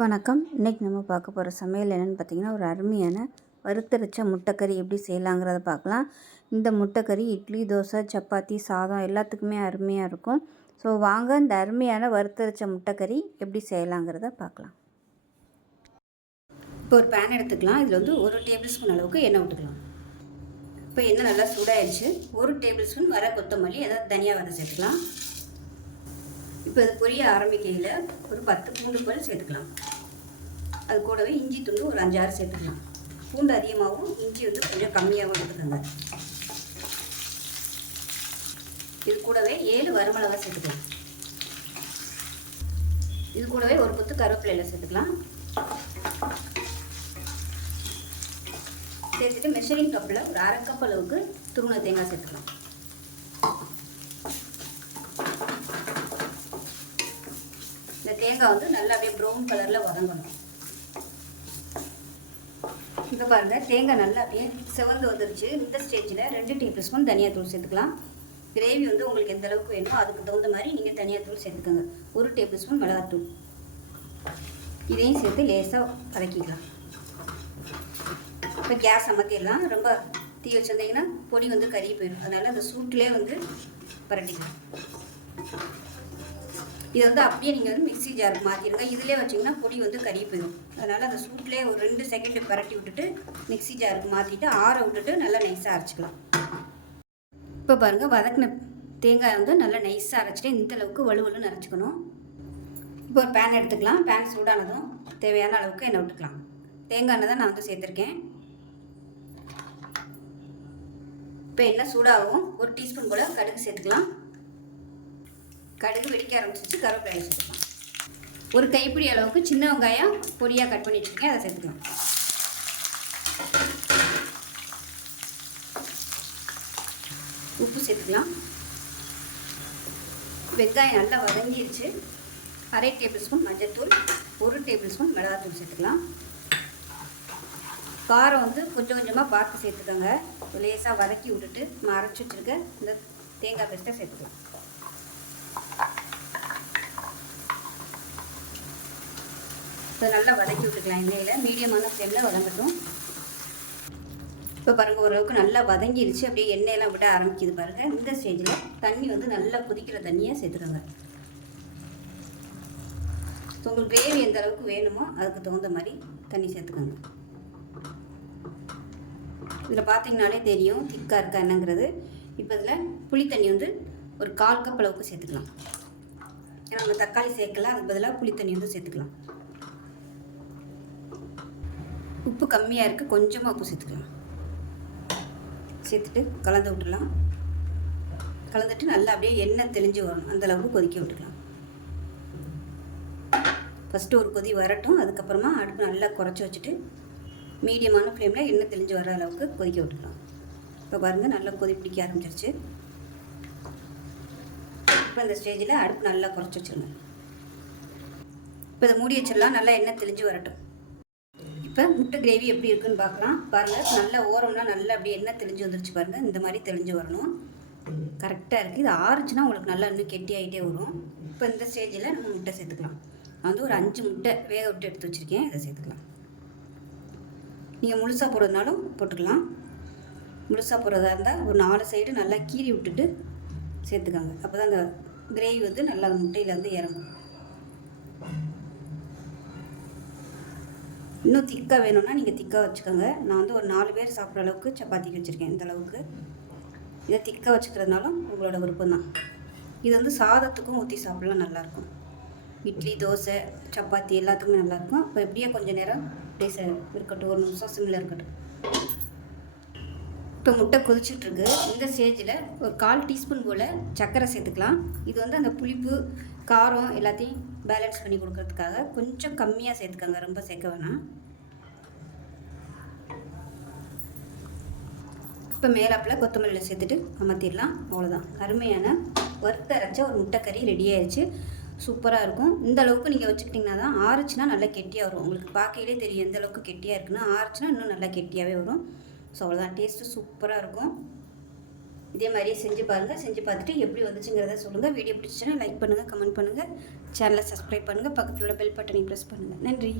வணக்கம். இன்றைக்கி நம்ம பார்க்க போகிற சமையல் என்னென்னு பார்த்தீங்கன்னா ஒரு அருமையான வறுத்தரைச்ச முட்டைக்கறி எப்படி செய்யலாங்கிறத பார்க்கலாம். இந்த முட்டைக்கறி இட்லி தோசை சப்பாத்தி சாதம் எல்லாத்துக்குமே அருமையாக இருக்கும். ஸோ வாங்க இந்த அருமையான வறுத்தரைச்ச முட்டைக்கறி எப்படி செய்யலாங்கிறத பார்க்கலாம். இப்போ ஒரு பேன் எடுத்துக்கலாம். இதில் வந்து ஒரு டேபிள் ஸ்பூன் அளவுக்கு எண்ணெய் விட்டுக்கலாம் இப்போ எண்ணெய் நல்லா சூடாயிடுச்சு. ஒரு டேபிள் ஸ்பூன் வர கொத்தமல்லி அதாவது தனியாக வர சேர்த்துக்கலாம். இப்போ இது பொரிய ஆரம்பிக்கையில் ஒரு பத்து பூண்டு பல் சேர்த்துக்கலாம். அது கூடவே இஞ்சி துண்டு ஒரு அஞ்சாறு சேர்த்துக்கலாம். பூண்டு அதிகமாகவும் இஞ்சி வந்து கொஞ்சம் கம்மியாகவும் எடுத்துக்கோங்க. இது கூடவே ஏழு வரமிளகா சேர்த்துக்கலாம். இது கூடவே ஒரு கொத்து கருவேப்பிலையில் சேர்த்துக்கலாம். சேர்த்துட்டு மெஷரிங் கப்பில் ஒரு அரை கப் அளவுக்கு துருண தேங்காய் சேர்த்துக்கலாம். தேங்காய் வந்து நல்லா அப்படியே ப்ரௌன் கலரில் வதங்கணும். இப்போ பாருங்கள் தேங்காய் நல்லா அப்படியே செவந்து வந்துருச்சு. இந்த ஸ்டேஜில் ரெண்டு டேபிள் ஸ்பூன் தனியாத்தூள் சேர்த்துக்கலாம். கிரேவி வந்து உங்களுக்கு எந்த அளவுக்கு வேணுமோ அதுக்கு தகுந்த மாதிரி நீங்கள் தனியாத்தூள் சேர்த்துக்கோங்க. ஒரு டேபிள் ஸ்பூன் மிளகாத்தூள். இதையும் சேர்த்து லேசாக வதக்கிக்கலாம். இப்போ கேஸ் அமர்த்திடலாம். ரொம்ப தீ வச்சுருந்தீங்கன்னா பொடி வந்து கறி போயிடும். அதனால் அந்த சூட்டிலே வந்து பரட்டிக்கலாம். இதை வந்து அப்படியே நீங்கள் வந்து மிக்ஸி ஜாருக்கு மாற்றிடுங்க இதிலே வச்சிங்கன்னா பொடி வந்து கறி போயிடும். அதனால் அந்த சூட்லேயே ஒரு ரெண்டு செகண்டு பரட்டி விட்டுட்டு மிக்ஸி ஜாருக்கு மாற்றிட்டு ஆற விட்டுட்டு நல்லா நைஸாக அரைச்சிக்கலாம். இப்போ பாருங்கள் வதக்கின தேங்காய் வந்து நல்லா நைஸாக அரைச்சிட்டு இந்த அளவுக்கு வலுவலுன்னு அரைச்சிக்கணும். இப்போ ஒரு பேன் எடுத்துக்கலாம். பேன் சூடானதும் தேவையான அளவுக்கு எண்ணெய் விட்டுக்கலாம். தேங்காய் எண்ணெய் தான் நான் வந்து சேர்த்துருக்கேன். இப்போ எண்ணெய் சூடாகும். ஒரு டீஸ்பூன் போல் கடுகு சேர்த்துக்கலாம். கடுகு வெடிக்க ஆரம்பிச்சிச்சு கருவேப்பிலை சேர்த்துக்கலாம் ஒரு கைப்பிடி அளவுக்கு சின்ன வெங்காயம் பொடியாக கட் பண்ணி வச்சுருக்கேன் அதை சேர்த்துக்கலாம். உப்பு சேர்த்துக்கலாம். வெங்காயம் நல்லா வதங்கிடுச்சு அரை டேபிள் ஸ்பூன் மஞ்சள்தூள் ஒரு டேபிள் ஸ்பூன் மிளகாத்தூள் சேர்த்துக்கலாம். காரம் வந்து கொஞ்சம் கொஞ்சமாக பார்த்து சேர்த்துக்கோங்க. லேசாக வதக்கி விட்டுட்டு மறைச்சி வச்சுருக்க இந்த தேங்காய் பேஸ்ட்டை சேர்த்துக்கலாம். இப்போ நல்லா வதக்கி விட்டுக்கலாம் எண்ணெயில். மீடியமான ஃப்ளேமில் வதங்கட்டும். இப்போ பாருங்கள் ஓரளவுக்கு நல்லா வதங்கிருச்சு. அப்படியே எண்ணெயெல்லாம் விட ஆரம்பிக்குது பாருங்கள் இந்த ஸ்டேஜில் தண்ணி வந்து நல்லா கொதிக்கிற தண்ணியாக சேர்த்துக்கோங்க ஸோ உங்களுக்கு கிரேவி எந்த அளவுக்கு வேணுமோ அதுக்கு தகுந்த மாதிரி தண்ணி சேர்த்துக்கோங்க. இதில் பார்த்தீங்கனாலே தெரியும் திக்காக இருக்கா என்னங்கிறது. இப்போ இதில் புளி தண்ணி வந்து ஒரு கால் கப் அளவுக்கு சேர்த்துக்கலாம். ஏன்னா நம்ம தக்காளி சேர்க்கலாம் அதுக்கு பதிலாக புளி தண்ணி வந்து சேர்த்துக்கலாம். உப்பு கம்மியாக இருக்குது கொஞ்சமாக உப்பு சேர்த்துக்கலாம். சேர்த்துட்டு கலந்து விட்டுலாம் கலந்துட்டு நல்லா அப்படியே எண்ணெய் தெளிஞ்சு வரணும். அந்தளவுக்கு கொதிக்க விட்டுக்கலாம். ஃபஸ்ட்டு ஒரு கொதி வரட்டும். அதுக்கப்புறமா அடுப்பு நல்லா குறைச்சி வச்சுட்டு மீடியமான ஃப்ளேமில் எண்ணெய் தெளிஞ்சு வர அளவுக்கு கொதிக்க விட்டுக்கலாம். இப்போ பாருங்கள் நல்லா கொதி பிடிக்க ஆரம்பிச்சிருச்சு. இப்போ இந்த ஸ்டேஜில் அடுப்பு நல்லா குறைச்சி வச்சுருங்க இப்போ இதை மூடி வச்சிடலாம். நல்லா எண்ணெய் தெளிஞ்சு வரட்டும். இப்போ முட்டை கிரேவி எப்படி இருக்குன்னு பார்க்கலாம். பாருங்கள் நல்லா ஓரம்லாம் நல்லா அப்படியே எண்ணெய் தெளிஞ்சு வந்துருச்சு பாருங்கள் இந்த மாதிரி தெளிஞ்சு வரணும். கரெக்டாக இருக்குது இது ஆறுச்சுன்னா உங்களுக்கு நல்லா இன்னும் கெட்டி ஆகிட்டே வரும். இப்போ இந்த ஸ்டேஜில் நம்ம முட்டை சேர்த்துக்கலாம். நான் வந்து ஒரு அஞ்சு முட்டை வேக விட்டு எடுத்து வச்சுருக்கேன். இதை சேர்த்துக்கலாம். நீங்கள் முழுசாக போடுறதுனாலும் போட்டுக்கலாம். முழுசாக போடுறதா இருந்தால் ஒரு நாலு சைடு நல்லா கீறி விட்டுட்டு சேர்த்துக்காங்க. அப்போ தான் அந்த கிரேவி வந்து நல்லா முட்டையில் வந்து இறங்கும். இன்னும் திக்காக வேணும்னா நீங்கள் திக்காக வச்சுக்கோங்க. நான் வந்து ஒரு நாலு பேர் சாப்பிட்ற அளவுக்கு சப்பாத்திக்கு வச்சுருக்கேன் இந்த அளவுக்கு. இதை திக்காக வச்சுக்கிறதுனாலும் உங்களோட விருப்பம் தான் இது வந்து சாதத்துக்கும் ஊற்றி சாப்பிட்லாம் நல்லாயிருக்கும். இட்லி தோசை சப்பாத்தி எல்லாத்துக்குமே நல்லாயிருக்கும். இப்போ எப்படியே கொஞ்சம் நேரம் அப்படியே இருக்கட்டும். ஒரு நிமிஷம் சிம்மில் இருக்கட்டும். இப்போ முட்டை கொதிச்சுட்ருக்கு. இந்த ஸ்டேஜில் ஒரு கால் டீஸ்பூன் போல் சர்க்கரை சேர்த்துக்கலாம். இது வந்து அந்த புளிப்பு காரம் எல்லாத்தையும் பேலன்ஸ் பண்ணி கொடுக்கறதுக்காக கொஞ்சம் கம்மியாக சேர்த்துக்கோங்க. ரொம்ப சேர்க்க வேணாம். இப்போ மேலாப்பில் கொத்தமல்லியில் சேர்த்துட்டு அமர்த்திடலாம். அவ்வளோதான் அருமையான வறுத்த அரைச்ச ஒரு முட்டைக்கறி ரெடி ஆயிடுச்சு சூப்பராக இருக்கும். இந்த அளவுக்கு நீங்கள் வச்சுக்கிட்டிங்கன்னா தான் ஆறுச்சுன்னா நல்லா கெட்டியாக வரும். உங்களுக்கு பார்க்கையிலே தெரியும் எந்த அளவுக்கு கெட்டியாக இருக்குன்னா. ஆறுச்சுன்னா இன்னும் நல்லா கெட்டியாகவே வரும். ஸோ அவ்வளோதான் டேஸ்ட்டு சூப்பராக இருக்கும். இதே மாதிரியே செஞ்சு பாருங்கள் செஞ்சு பார்த்துட்டு எப்படி வந்துச்சுங்கிறத சொல்லுங்கள் வீடியோ பிடிச்சிச்சுன்னா லைக் பண்ணுங்கள் கமெண்ட் பண்ணுங்கள் சேனலை சப்ஸ்கிரைப் பண்ணுங்கள் பக்கத்தில் உள்ள பெல் பட்டனை ப்ரெஸ் பண்ணுங்கள் நன்றி.